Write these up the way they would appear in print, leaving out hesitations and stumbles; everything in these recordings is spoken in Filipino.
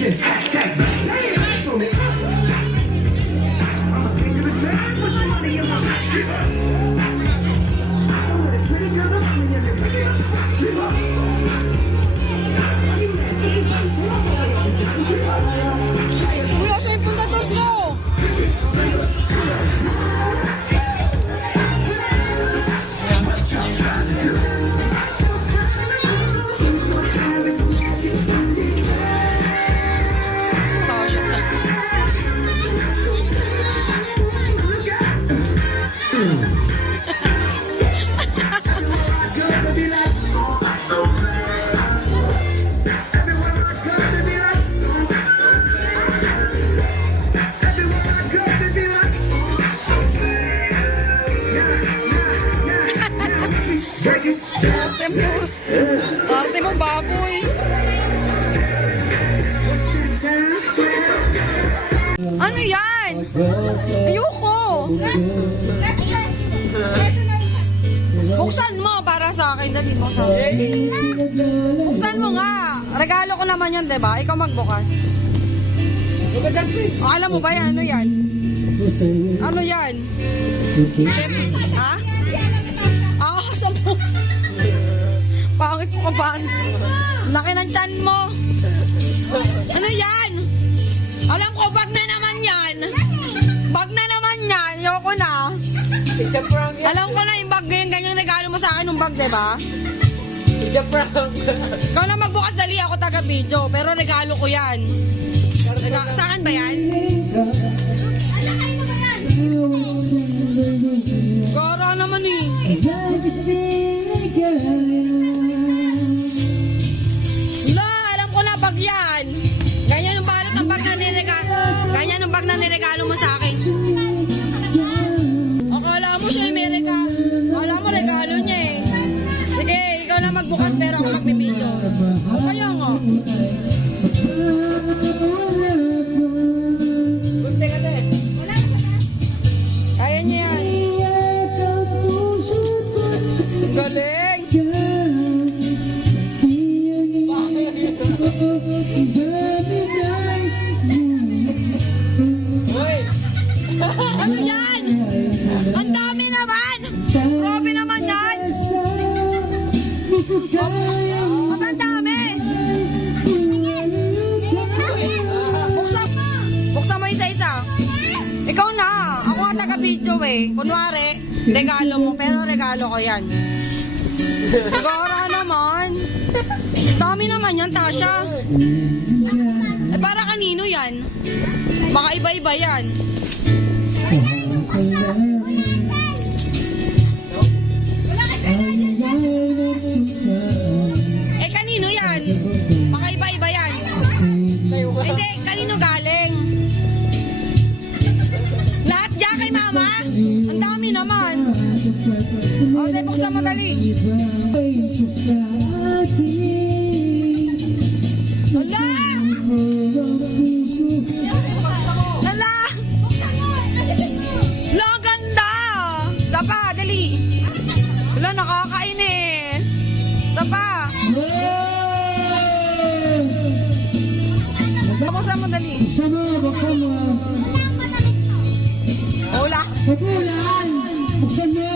Uy, asa yung punta doon ko? Arte mo baboy. Ano yan? Ayoko. Buksan mo para sa akin. Dali mo sa akin. Buksan mo nga. Regalo ko naman yan, diba? Ikaw magbukas. Alam mo ba yan? Ano yan? Ano yan? Ha? Ah, saan mo? Pangit mo ka ba? Laki ng tiyan mo. Ano yan? Alam ko, bag na naman yan. Bag na naman yan. Ayoko na. Alam ko na yung bag, ganyang regalo mo sa akin ng bag, diba? Ikaw na magbukas, dali ako taga-video. Pero regalo ko yan. Sa akin ba yan? Gara naman eh. Alam ko na bag yan. Ganyan yung balot ng bag na niregalo. Ganyan yung bag na niregalo mo sa akin. Akala mo siya may regalo. Akala mo regalo niya eh. Sige, ikaw na magbukas pero ako magbibideo. O kaya nga. Kaya niya yan. Galing. Ano yan? Ang dami naman! Grabe naman yan! Ang dami! Buksan mo isa-isa. Ikaw na. Ako ang taga-video eh. Kunwari, regalo mo. Pero regalo ko yan. Gara naman. Dami naman yan, Tasha. Eh, para kanino yan? Baka iba-iba yan. Eh, kanino yan? Baka iba-iba yan. Hindi, kanino galing? Lahat dyan kay mama? Ang dami naman. O, di, buksan mo dali. Hala! Hala! Hala, ganda! Sapa, dali. Hala, nakakainis. Sapa. Buksan mo dali. Buksan mo. Wala. Pagkulaan. Buksan mo.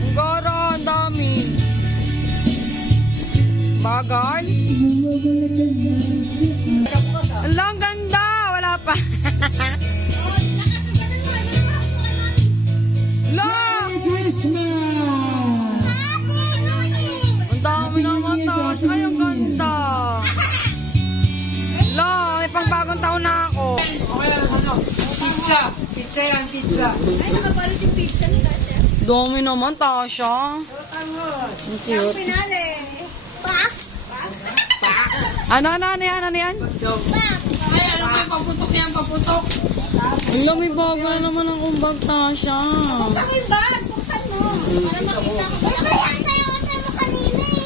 Ang gara, ang dami. Bagal. Hala, ang ganda. Wala pa. Hala! Christmas! Ang dami naman, Tash. Ay, ang ganda. Hala, may pangbagong taon na ako. Okay lang, ano? Pizza. Pizza yan, pizza. Ay, nakapalit yung pizza ni Tasha. Dami naman, Tasha. Ang cute. Pinali. Pak? Pak? Ano yan? Ano yan? Ay, ano ba yung paputok yan, paputok? Ang dami bagay naman ang kumbag, Tasha. Buksan mo yung bag. Buksan mo. Para makita ko. Wala ba yan sa'yo? Order mo kanina eh.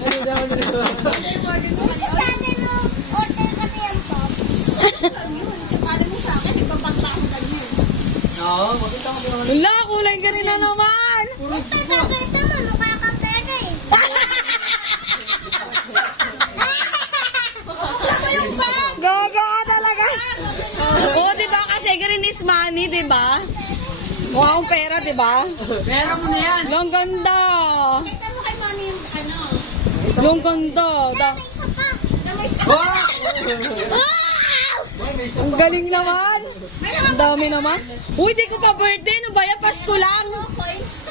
Ano daw, ano daw? Order mo kanina. Sabi mo, order ka na yan, Pop. Yun. Sabi mo sa akin, ibabakla ko ganyan. Oo, makita ko naman. Wala, kulay ka rin na naman. Huwag tayo paborito mo. Mukha kang pera eh. Mukha akong pera, di ba? Meron mo na yan. Ang ganda. Kita mo kay mami yung ano. Ang ganda. May isa pa. Na may isa Wow! Ang galing naman. Ang dami naman. Uy, di ko pa birthday. Ano ba yan? Pasko lang. coins.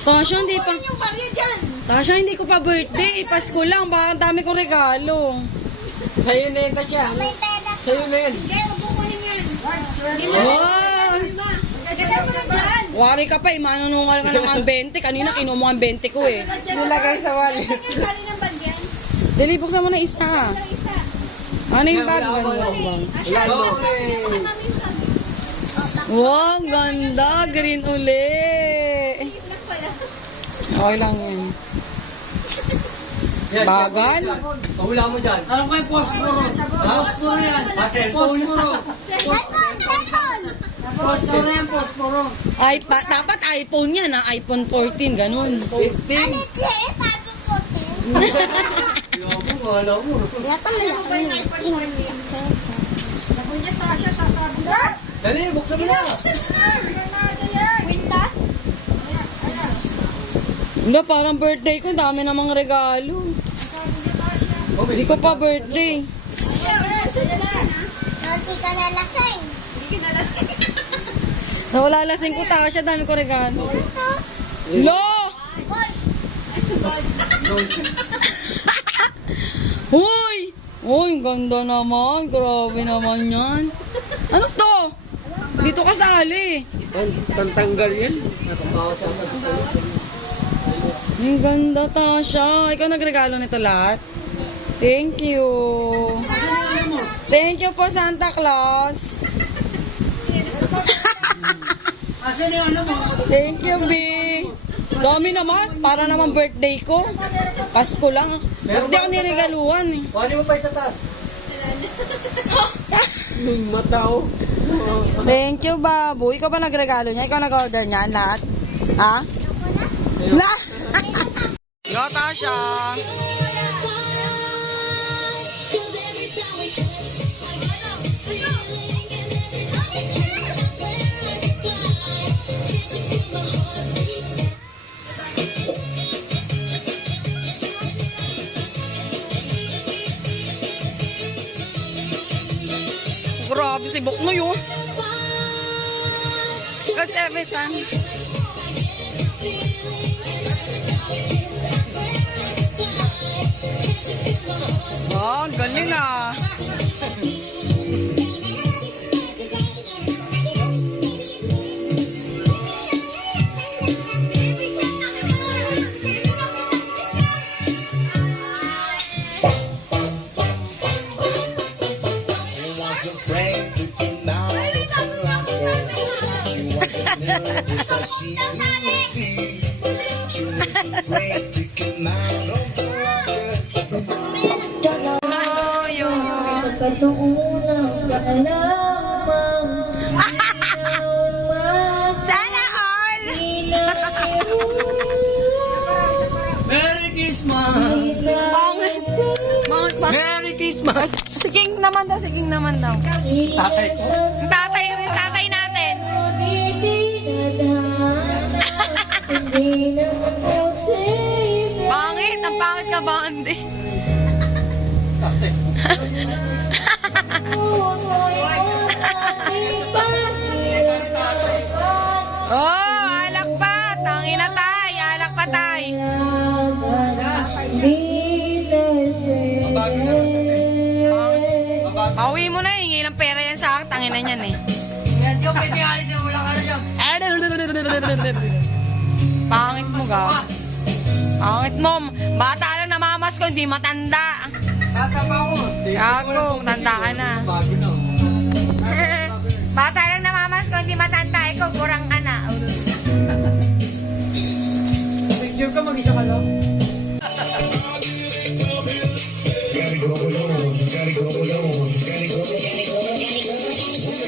Tasha, hindi pa. Yung barya dyan. Tasha, hindi ko pa birthday. Pasko lang. Baka ang dami kong regalo. Sa'yo na yun, Tasya. May pera ka. Sa'yo na yun. Kaya huwag mo kunin yan. Wow! Kita mo lang dyan. Wari ka pa, manunungal ka ng 20. Kanina kinuha mo ang 20 ko eh. Nilagay sa wali. Kali ng bag yan. Dali, buksan mo na isa. Lang isa. Ano yung bag? Wala ko. Ganda ang bag. Asya, Wala ko. kay mami yung bag. Wow, ang ganda. Green uli. Lang pala. Okay lang yan. Yan, Bagal? Pahula mo dyan. Alam ko yung posporo. Posporo yan. Cellphone. Posporo. Cellphone! Posporo yan, posporo. Ay, dapat iPhone yan ha. iPhone 14, ganun. 15. Ano ito? Tapos 14. Yobo, wala mo. Yato na lang. Nakunya pa siya, sasabi na. Dali, buksan mo na. Wintas? Wala, parang birthday ko. Dami namang regalo. Hindi ko pa birthday. Nanti ka na lasing. Hindi ka na lasing. Nawala lasing ko, Tasha. Dami ko regalo. Ito. Lo! Hoy! Uy, ang ganda naman. Grabe naman yan. Ano to? Dito kasali. Pantanggal yan. Nakakawa siya kasi sa'yo. Ang ganda, Tasha. Ikaw nagregalo nito lahat? Thank you. Thank you po, Santa Claus. Asan yung ano mo? Thank you, B. Dami naman. Para naman birthday ko. Pasko lang. Bakit di ako niregaluhan eh? Kuhanin mo pa isa taas. Mataw. Thank you, Babu. Ikaw ba nagregalo niya? Ikaw nag-order niya lahat? Ha? La! Go, Tasha! Grabe si Bok mo yun. Because every time. Oh, galing ah. Afraid to come out of the locker. She wasn't nervous as she could be. She was afraid to come out of the locker. Oh, yun. Sana all. Merry Christmas! Bangit. Bangit ba? Merry Christmas! Si King naman daw, si King naman daw. Tatay ko. Yung tatay natin. Pangit, ang pangit ka ba, Andy? Tatay. Oh, alak pa. Tangin na tay. Alak pa tay. Mabago na. Mabago. Pauwi mo na, hingi ng pera yan sa akin. Tangin na yan eh. Yan, yung pwede alis yung wala ka na dyan. Pangit mo ga. Pangit mo. Bata lang namamas ko, hindi matanda. Bata pa ako. Gago, tanda ka na. Bago na. Bata lang namamas ko, hindi matanda. Ikaw, kurang ka na. Picture ka, mag-isa ka lang.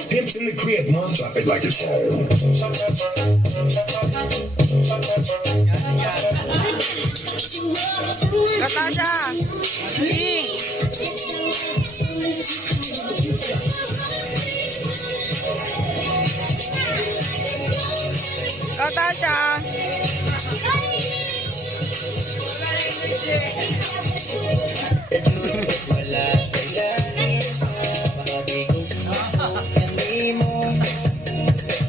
Pips in the crib, mom, drop it like it's home. Natasha! Sige! Ikaw, Tasha. Wala kailangan mabigong kanimo.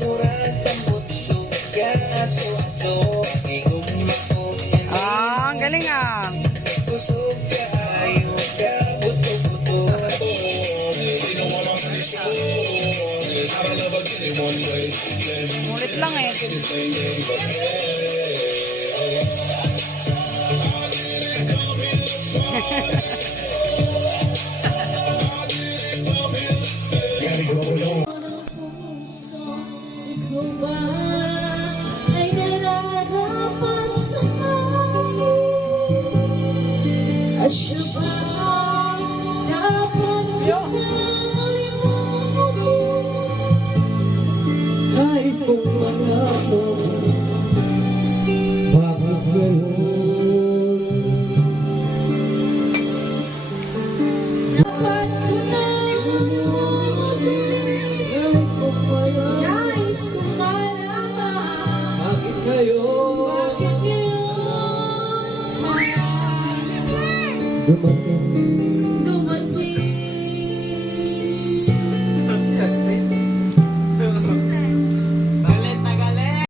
Murag tambot suga aso-aso. Bigong mako Ah, ang galing ah. kusog kaayo ka buto-buto. Mulit lang eh. Ikaw ba ay nararapat sa akin? At siya ba dapat kita'y Nais kong malaman bakit ngayon dapat ko na nais kong malaman bakit ngayon bakit ngayon dumating